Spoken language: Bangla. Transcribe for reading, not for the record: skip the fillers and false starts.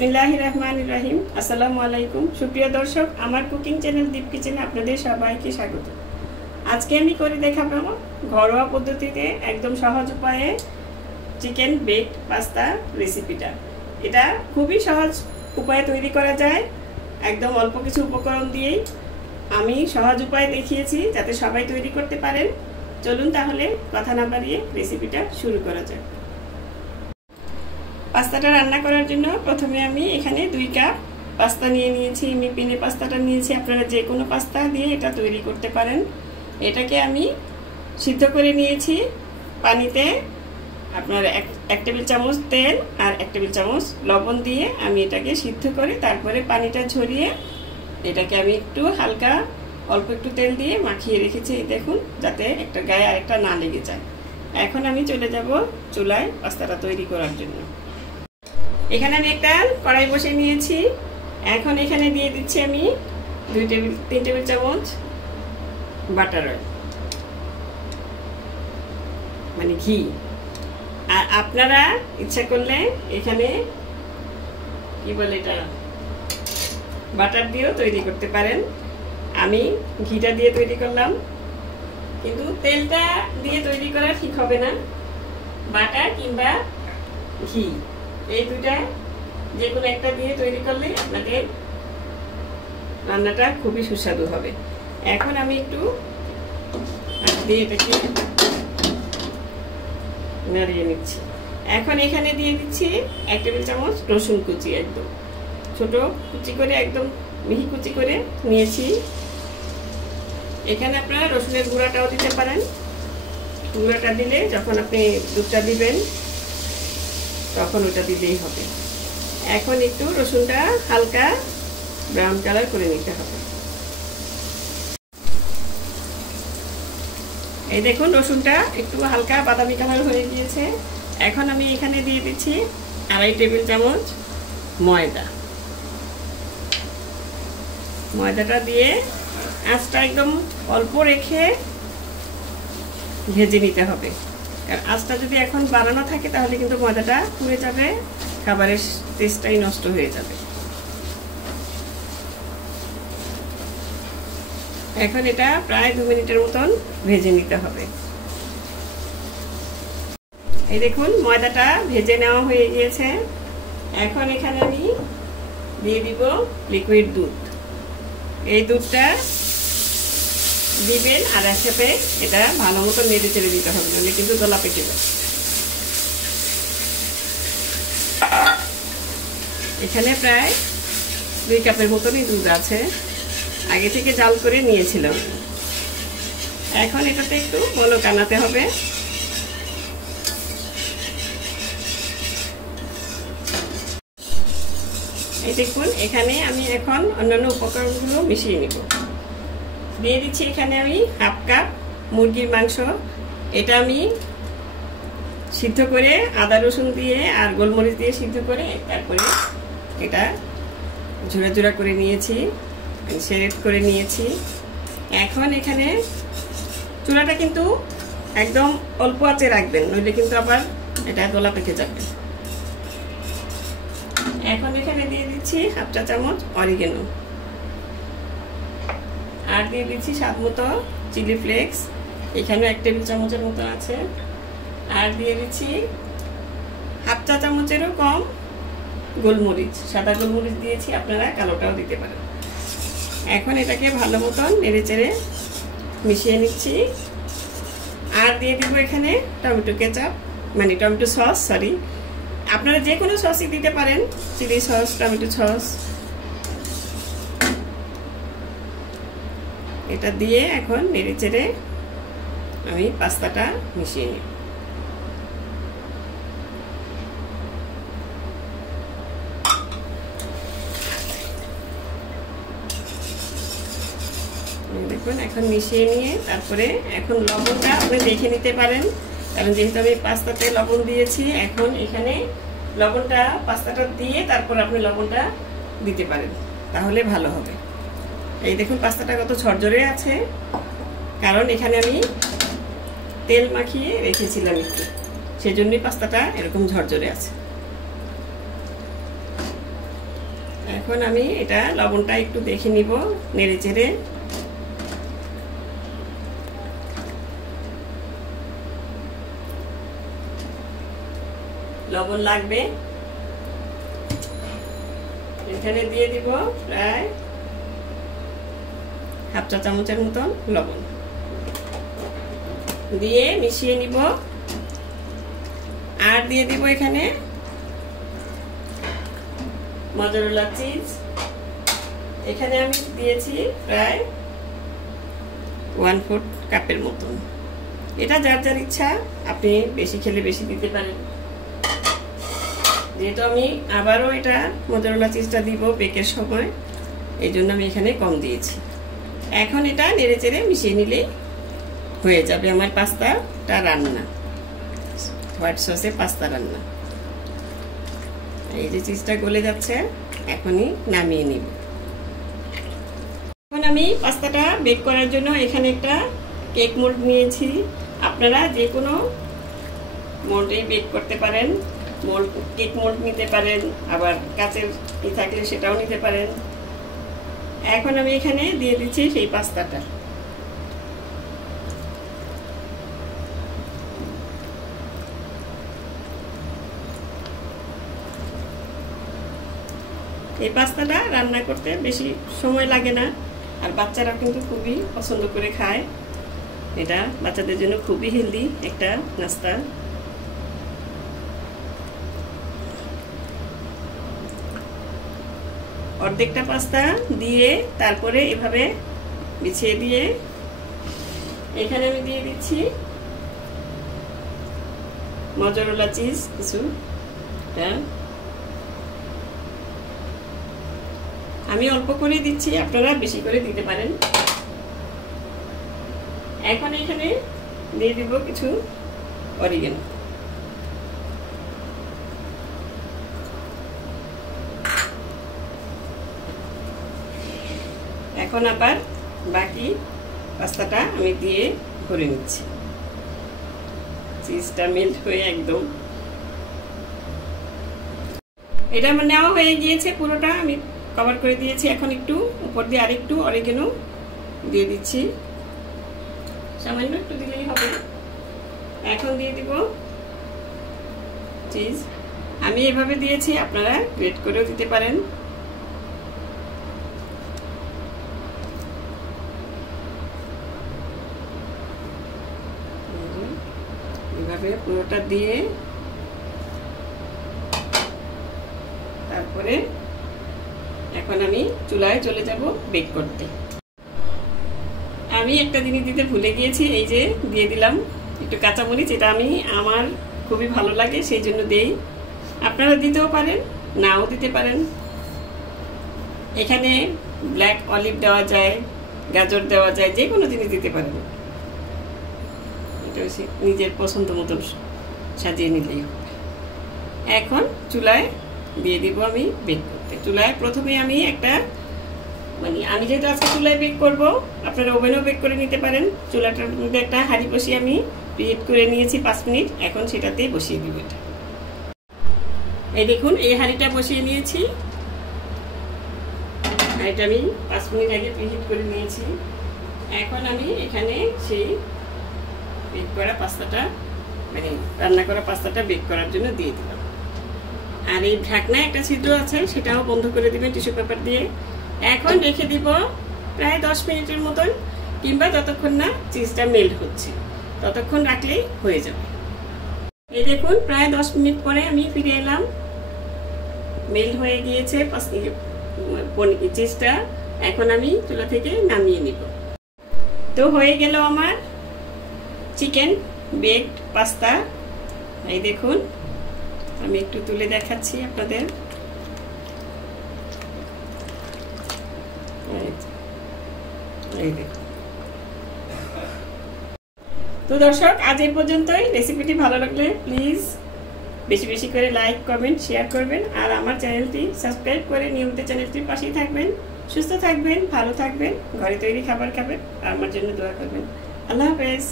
বিসমিল্লাহির রহমানির রহিম। আসসালামু আলাইকুম সুপ্রিয় দর্শক, আমার কুকিং চ্যানেল দীপ কিচেনে আপনাদের সবাইকে স্বাগত। আজকে আমি করে দেখাবো ঘরোয়া পদ্ধতিতে একদম সহজ উপায়ে চিকেন বেকড পাস্তা রেসিপিটা। এটা খুবই সহজ উপায়ে তৈরি করা যায়, একদম অল্প কিছু উপকরণ দিয়েই আমি সহজ উপায়ে দেখিয়েছি যাতে সবাই তৈরি করতে পারেন। চলুন তাহলে কথা না বাড়িয়ে রেসিপিটা শুরু করা যাক। পাস্তাটা রান্না করার জন্য প্রথমে আমি এখানে 2 কাপ পাস্তা নিয়েছি। আমি পেনে পাস্তাটা নিয়েছি, আপনারা যে কোনো পাস্তা দিয়ে এটা তৈরি করতে পারেন। এটাকে আমি সিদ্ধ করে নিয়েছি পানিতে। আপনার 1 টেবিল চামচ তেল আর 1 টেবিল চামচ লবণ দিয়ে আমি এটাকে সিদ্ধ করে তারপরে পানিটা ঝরিয়ে এটাকে আমি একটু হালকা অল্প একটু তেল দিয়ে মাখিয়ে রেখেছি, দেখুন, যাতে একটা গায়ে আরেকটা না লেগে যায়। এখন আমি চলে যাব চুলায় পাস্তাটা তৈরি করার জন্য। এখানে আমি একটা কড়াই বসে নিয়েছি। এখন এখানে দিয়ে দিচ্ছি আমি 3 টেবিল চামচ বাটার অয়েল, মানে ঘি। আর আপনারা ইচ্ছা করলে এখানে কি বলে এটা বাটার দিয়েও তৈরি করতে পারেন। আমি ঘিটা দিয়ে তৈরি করলাম, কিন্তু তেলটা দিয়ে তৈরি করা ঠিক হবে না। বাটার কিংবা ঘি এই দুটা যে কোনো একটা দিয়ে তৈরি করলে আপনাদের রান্নাটা খুবই সুস্বাদু হবে। এখন আমি একটু দিয়ে এটাকে নাড়িয়ে নিচ্ছি। এখন এখানে দিয়ে দিচ্ছি 1 টেবিল চামচ রসুন কুচি, একদম ছোট কুচি করে, একদম মিহি কুচি করে নিয়েছি। এখানে আপনারা রসুনের গুঁড়াটাও দিতে পারেন। গুঁড়াটা দিলে যখন আপনি দুধটা দিবেন তখন ওটা দিলেই হবে। এখন একটু রসুনটা হালকা ব্রাউন কালার করে নিতে হবে। এই দেখুন, রসুনটা একটু হালকা বাদামি কালার হয়ে গিয়েছে। এখন আমি এখানে দিয়ে দিচ্ছি 2.5 টেবিল চামচ ময়দা। ময়দাটা দিয়ে আঁচটা একদম অল্প রেখে ভেজে নিতে হবে, কারণ আঁচটা যদি এখন বাড়ানো থাকে তাহলে কিন্তু ময়দাটা পুড়ে যাবে, খাবারের টেস্টটাই নষ্ট হয়ে যাবে। এখন এটা প্রায় 2 মিনিটের মতন ভেজে নিতে হবে। এই দেখুন, ময়দাটা ভেজে নেওয়া হয়ে গিয়েছে। এখন এখানে আমি দিয়ে দিব লিকুইড দুধ। এই দুধটা দিবেন আর একসাথে এটা ভালো মতো নেড়ে চেড়ে দিতে হবে, নাহলে কিন্তু দলা পেকে যাবে। এখানে প্রায় 2 কাপের মতনই দুধ আছে, আগে থেকে জাল করে নিয়েছিলাম। এখন এটাতে একটু বলক আনাতে হবে। এই দেখুন, এখানে আমি এখন অন্যান্য উপকরণগুলো মিশিয়ে নিব। দিয়ে দিচ্ছি এখানে আমি 1/2 কাপ মুরগির মাংস। এটা আমি সিদ্ধ করে আদা রসুন দিয়ে আর গোলমরিচ দিয়ে সিদ্ধ করে তারপরে এটা ঝুড়া ঝুড়া করে নিয়েছি, সেরেট করে নিয়েছি। এখন এখানে চুলাটা কিন্তু একদম অল্প আঁচে রাখবেন, নইলে কিন্তু আবার এটা দলা পেকে যাবে। এখন এখানে দিয়ে দিচ্ছি 1/2 চা চামচ অরিগেনো, আর দিয়ে দিচ্ছি স্বাদ মতো চিলি ফ্লেক্স, এখানে 1 টেবিল চামচের মতো আছে। আর দিয়ে দিচ্ছি 1/2 চা চামচেরও কম গোলমরিচ, সাদা গোলমরিচ দিয়েছি, আপনারা কালোটাও দিতে পারেন। এখন এটাকে ভালো মতন নেড়ে চেড়ে মিশিয়ে নিচ্ছি। আর দিয়ে দিব এখানে টমেটো কেচাপ, মানে টমেটো সস, সরি, আপনারা যে কোনো সসই দিতে পারেন, চিলি সস, টমেটো সস। এটা দিয়ে এখন নেড়ে চেড়ে আমি পাস্তাটা মিশিয়ে নিই। দেখুন, এখন মিশিয়ে নিয়ে তারপরে এখন লবণটা আপনি দেখে নিতে পারেন, কারণ যেহেতু আমি পাস্তাতে লবণ দিয়েছি। এখন এখানে লবণটা পাস্তাটা দিয়ে তারপর আপনি লবণটা দিতে পারেন, তাহলে ভালো হবে। এই দেখুন, পাস্তাটা কত ঝরঝরে আছে, কারণ এখানে আমি তেল মাখিয়ে রেখেছিলাম একটু, সেজন্যই পাস্তাটা এরকম ঝরঝরে আছে। এখন আমি এটা লবণটা একটু দেখে নিব, নেড়ে চেড়ে। লবণ লাগবে, এখানে দিয়ে দিব প্রায় হাফ চা চামচের মতন লবণ দিয়ে মিশিয়ে নিব। আর দিয়ে দিব এখানে মজরেলা চিজ। এখানে আমি দিয়েছি প্রায় 1/4 কাপের মতন। এটা যার যার ইচ্ছা, আপনি বেশি খেলে বেশি দিতে পারেন। যেহেতু আমি আবারও এটা মজরেলা চিজটা দিব বেকের সময়, এই জন্য আমি এখানে কম দিয়েছি। এখন এটা নেড়ে চেড়ে মিশিয়ে নিলেই হয়ে যাবে আমার পাস্তাটা রান্না, হোয়াইট সসে পাস্তা রান্না। এই যে চিজটা গলে যাচ্ছে, এখনই নামিয়ে নিব। এখন আমি পাস্তাটা বেক করার জন্য এখানে একটা কেক মোল্ড নিয়েছি। আপনারা যে কোনো মোল্ডে বেক করতে পারেন, কেক মোল্ড নিতে পারেন, আবার কাচের থাকলে সেটাও নিতে পারেন। এখন আমি এখানে দিয়ে দিচ্ছি সেই পাস্তাটা। এই পাস্তাটা রান্না করতে বেশি সময় লাগে না, আর বাচ্চারা কিন্তু খুবই পছন্দ করে খায়। এটা বাচ্চাদের জন্য খুবই হেলদি একটা নাস্তা। অর্ধেকটা পাস্তা দিয়ে তারপরে এভাবে বিছিয়ে দিয়ে এখানে আমি দিয়ে দিচ্ছি মজরেলা চিজ কিছু। আমি অল্প করে দিচ্ছি, আপনারা বেশি করে দিতে পারেন। এখন এখানে দিয়ে দিব কিছু অরিগানো। এখন আবার বাকি পাস্তাটা আমি দিয়ে করে নিচ্ছি। চিজটা মেল্ট হয়ে একদম এটা আমার নেওয়া হয়ে গিয়েছে, পুরোটা আমি কভার করে দিয়েছি। এখন একটু উপর দিয়ে আরেকটু অরিগানো দিয়ে দিচ্ছি, সামান্য একটু দিলেই হবে। এখন দিয়ে দিব চিজ। আমি এভাবে দিয়েছি, আপনারা গ্রেট করেও দিতে পারেন। এভাবে পুরোটা দিয়ে তারপরে এখন আমি চুলায় চলে যাব বেক করতে। আমি একটা জিনিস দিতে ভুলে গিয়েছি, এই যে দিয়ে দিলাম একটু কাঁচামরিচ। এটা আমার খুবই ভালো লাগে, সেই জন্য দেই। আপনারা দিতেও পারেন, নাও দিতে পারেন। এখানে ব্ল্যাক অলিভ দেওয়া যায়, গাজর দেওয়া যায়, যে কোনো জিনিস দিতে পারেন। এটা নিজের পছন্দ মতো সাজিয়ে নিলেই হবে। এখন চুলায় দিয়ে দিব আমি বেক করতে। চুলায় প্রথমে আমি আমি যেহেতু আজকে চুলায় বেক করব, আপনারা ওভেনেও বেক করে নিতে পারেন। চুলাটার মধ্যে একটা হাঁড়ি বসিয়ে আমি প্রিহিট করে নিয়েছি 5 মিনিট। এখন সেটাতেই বসিয়ে দিব এটা। এই দেখুন, এই হাঁড়িটা বসিয়ে নিয়েছি। এটা আমি 5 মিনিট আগে প্রিহিট করে নিয়েছি। এখন আমি এখানে সেই বেক করা পাস্তাটা, রান্না করা পাস্তাটা বেক করার জন্য দিয়ে দিলাম। আর এই ঢাকনায় একটা ছিদ্র আছে, সেটাও বন্ধ করে দিবেন টিস্যু পেপার দিয়ে। এখন রেখে দিব প্রায় 10 মিনিটের মতন, কিংবা যতক্ষণ না চিজটা মেল্ট হচ্ছে ততক্ষণ রাখলেই হয়ে যাবে। এই দেখুন, প্রায় 10 মিনিট পরে আমি ফিরে এলাম। মেল্ট হয়ে গিয়েছে চিজটা। এখন আমি চুলা থেকে নামিয়ে নিব। তো হয়ে গেল আমার চিকেন বেকড পাস্তা। এই দেখুন, আমি একটু তুলে দেখাচ্ছি আপনাদের। এই দেখুন। তো দর্শক, আজ এই পর্যন্তই। রেসিপিটি ভালো লাগলে প্লিজ বেশি বেশি করে লাইক, কমেন্ট, শেয়ার করবেন। আর আমার চ্যানেলটি সাবস্ক্রাইব করে নিয়মিত চ্যানেলটির পাশেই থাকবেন। সুস্থ থাকবেন, ভালো থাকবেন, ঘরে তৈরি খাবার খাবেন, আর আমার জন্য দোয়া করবেন। আল্লাহ হাফেজ।